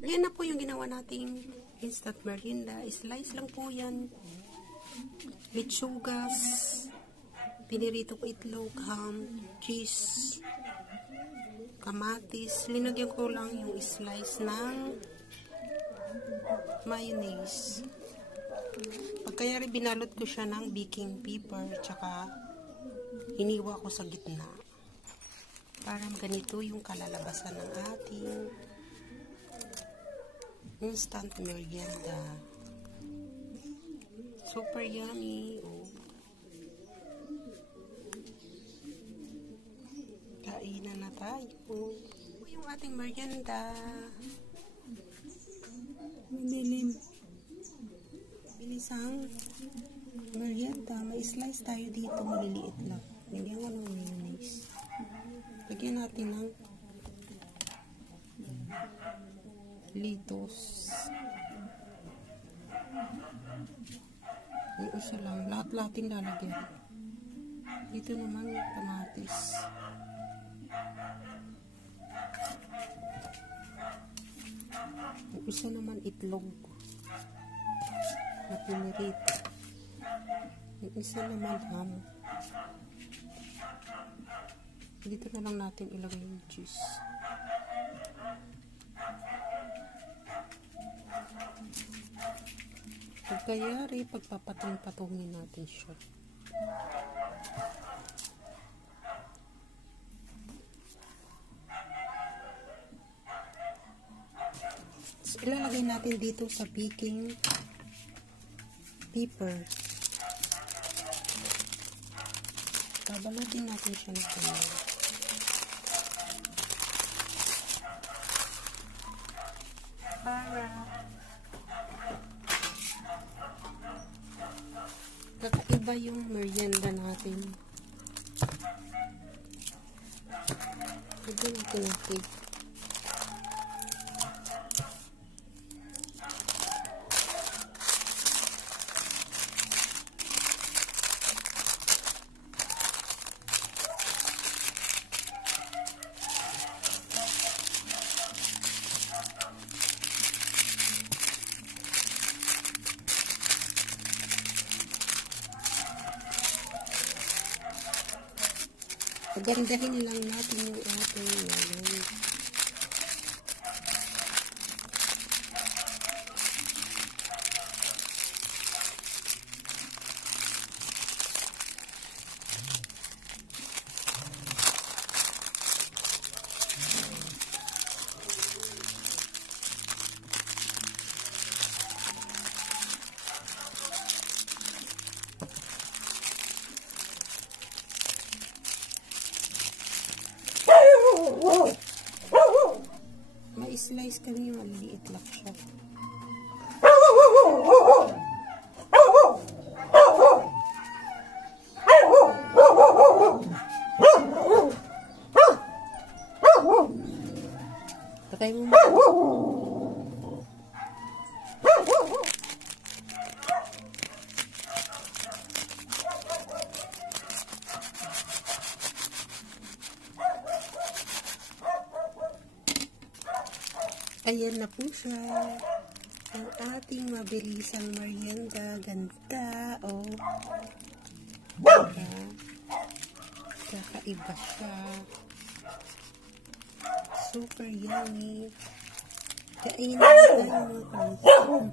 Yan na po yung ginawa nating instant merienda. Slice lang po yan. Lechugas, pinirito ko itlog, ham, cheese, kamatis. Linagyan ko lang yung slice ng mayonnaise. Pagkayari binalot ko siya ng baking paper, tsaka hiniwa ko sa gitna. Parang ganito yung kalalabasan ng ating instant merienda. Super yummy. Oh. Kainan na tayo. Ito yung ating merienda. Minilim. Bilisang merienda. May slice tayo dito. Maliliit lang. Lagyan ko ng mayonnaise. Lagyan natin ng litos. Yung isa lang. Lahat-lahatin lalagyan. Dito naman kamatis. Yung isa naman itlog na pinirit. Yung isa naman ham. Dito na lang natin ilagay yung cheese. Pagkayari, pagpapatong-patongin natin siya. So, ilalagay natin dito sa baking paper. Babalutin natin siya ng ganyan. Para kakaiba yung merienda natin. Lagyan natin ng cake. Pagandahin lang natin yung ating ngayon. May slice kami, maliliit lang siya. Patay mo. Ayan na po siya. Ang ating mabilisang merienda. Ganda. Oh. Diba? Kakaiba siya. Super yummy. Kainin na tayo mga